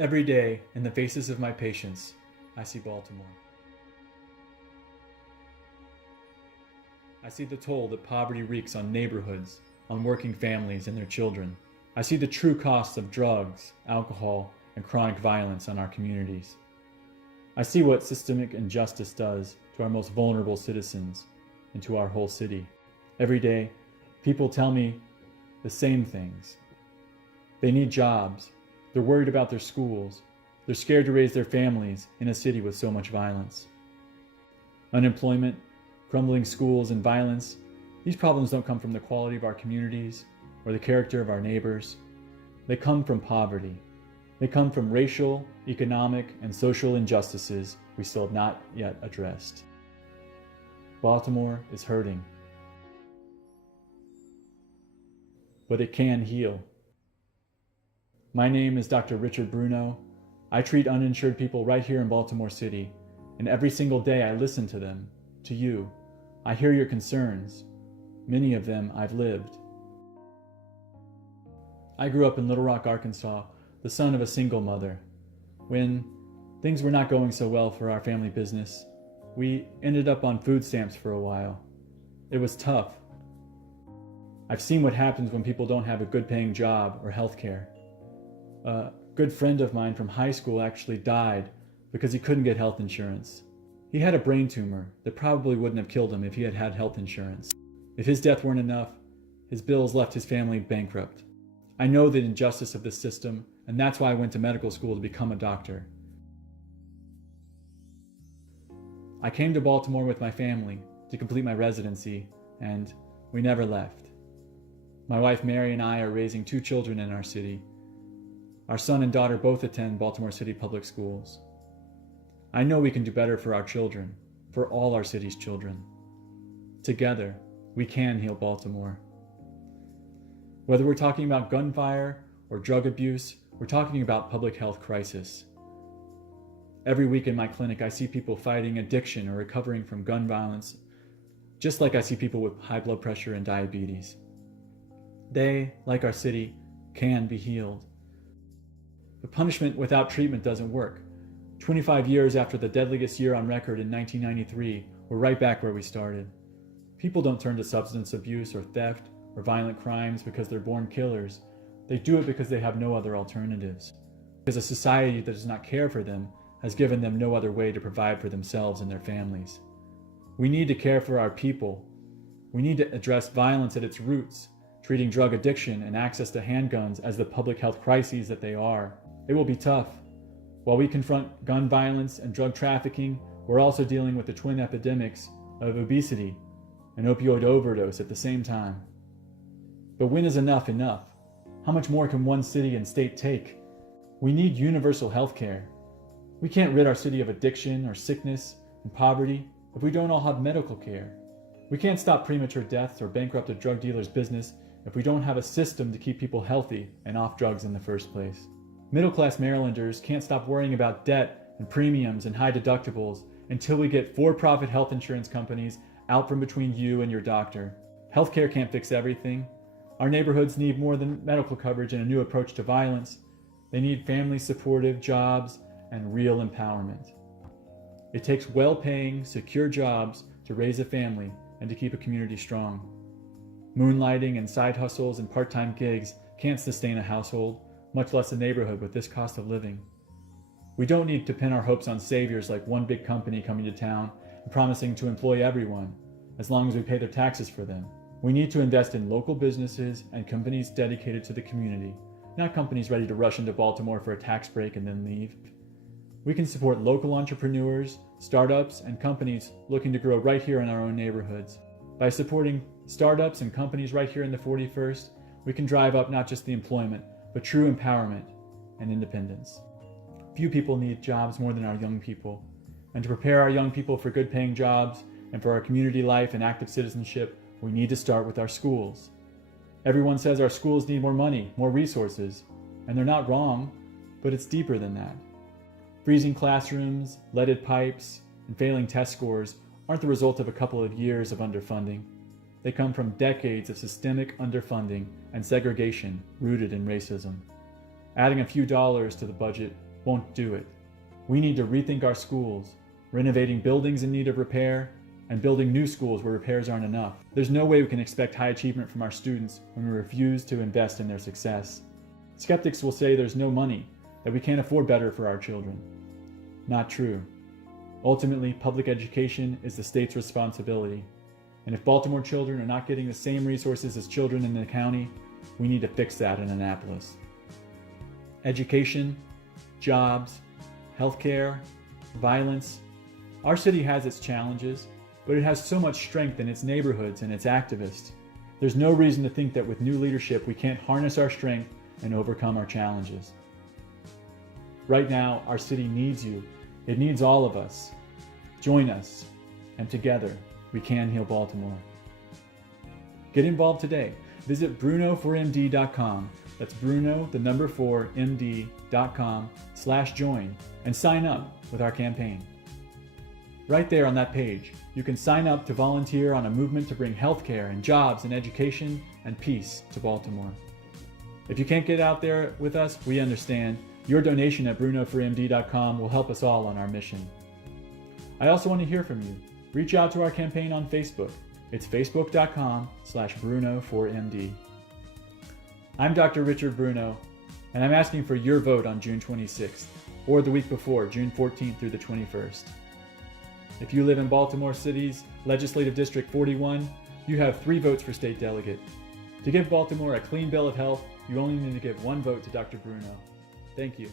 Every day, in the faces of my patients, I see Baltimore. I see the toll that poverty wreaks on neighborhoods, on working families and their children. I see the true costs of drugs, alcohol, and chronic violence on our communities. I see what systemic injustice does to our most vulnerable citizens and to our whole city. Every day, people tell me the same things. They need jobs. They're worried about their schools. They're scared to raise their families in a city with so much violence. Unemployment, crumbling schools, and violence, these problems don't come from the quality of our communities or the character of our neighbors. They come from poverty. They come from racial, economic, and social injustices we still have not yet addressed. Baltimore is hurting. But it can heal. My name is Dr. Richard Bruno. I treat uninsured people right here in Baltimore City, and every single day I listen to them, to you. I hear your concerns. Many of them I've lived. I grew up in Little Rock, Arkansas, the son of a single mother. When things were not going so well for our family business, we ended up on food stamps for a while. It was tough. I've seen what happens when people don't have a good paying job or health care. A good friend of mine from high school actually died because he couldn't get health insurance. He had a brain tumor that probably wouldn't have killed him if he had had health insurance. If his death weren't enough, his bills left his family bankrupt. I know the injustice of this system, and that's why I went to medical school to become a doctor. I came to Baltimore with my family to complete my residency, and we never left. My wife Mary and I are raising 2 children in our city. Our son and daughter both attend Baltimore City Public Schools. I know we can do better for our children, for all our city's children. Together, we can heal Baltimore. Whether we're talking about gunfire or drug abuse, we're talking about public health crisis. Every week in my clinic, I see people fighting addiction or recovering from gun violence, just like I see people with high blood pressure and diabetes. They, like our city, can be healed. But punishment without treatment doesn't work. 25 years after the deadliest year on record in 1993, we're right back where we started. People don't turn to substance abuse or theft or violent crimes because they're born killers. They do it because they have no other alternatives. Because a society that does not care for them has given them no other way to provide for themselves and their families. We need to care for our people. We need to address violence at its roots, treating drug addiction and access to handguns as the public health crises that they are. It will be tough. While we confront gun violence and drug trafficking, we're also dealing with the twin epidemics of obesity and opioid overdose at the same time. But when is enough enough? How much more can one city and state take? We need universal health care. We can't rid our city of addiction or sickness and poverty if we don't all have medical care. We can't stop premature deaths or bankrupt a drug dealer's business if we don't have a system to keep people healthy and off drugs in the first place. Middle-class Marylanders can't stop worrying about debt and premiums and high deductibles until we get for-profit health insurance companies out from between you and your doctor. Healthcare can't fix everything. Our neighborhoods need more than medical coverage and a new approach to violence. They need family-supportive jobs and real empowerment. It takes well-paying, secure jobs to raise a family and to keep a community strong. Moonlighting and side hustles and part-time gigs can't sustain a household, much less a neighborhood with this cost of living. We don't need to pin our hopes on saviors like one big company coming to town and promising to employ everyone, as long as we pay their taxes for them. We need to invest in local businesses and companies dedicated to the community, not companies ready to rush into Baltimore for a tax break and then leave. We can support local entrepreneurs, startups, and companies looking to grow right here in our own neighborhoods. By supporting startups and companies right here in the 41st, we can drive up not just the employment, but true empowerment and independence. Few people need jobs more than our young people. And to prepare our young people for good paying jobs and for our community life and active citizenship, we need to start with our schools. Everyone says our schools need more money, more resources, and they're not wrong, but it's deeper than that. Freezing classrooms, leaded pipes, and failing test scores aren't the result of a couple of years of underfunding. They come from decades of systemic underfunding and segregation rooted in racism. Adding a few dollars to the budget won't do it. We need to rethink our schools, renovating buildings in need of repair, and building new schools where repairs aren't enough. There's no way we can expect high achievement from our students when we refuse to invest in their success. Skeptics will say there's no money, that we can't afford better for our children. Not true. Ultimately, public education is the state's responsibility. And if Baltimore children are not getting the same resources as children in the county, we need to fix that in Annapolis. Education, jobs, healthcare, violence. Our city has its challenges, but it has so much strength in its neighborhoods and its activists. There's no reason to think that with new leadership we can't harness our strength and overcome our challenges. Right now, our city needs you. It needs all of us. Join us, and together we can heal Baltimore. Get involved today. Visit bruno4md.com. That's Bruno, the number 4, md.com/join, and sign up with our campaign. Right there on that page, you can sign up to volunteer on a movement to bring healthcare and jobs and education and peace to Baltimore. If you can't get out there with us, we understand. Your donation at bruno4md.com will help us all on our mission. I also want to hear from you. Reach out to our campaign on Facebook. It's facebook.com/Bruno4MD. I'm Dr. Richard Bruno, and I'm asking for your vote on June 26th, or the week before, June 14th through the 21st. If you live in Baltimore City's Legislative District 41, you have 3 votes for state delegate. To give Baltimore a clean bill of health, you only need to give 1 vote to Dr. Bruno. Thank you.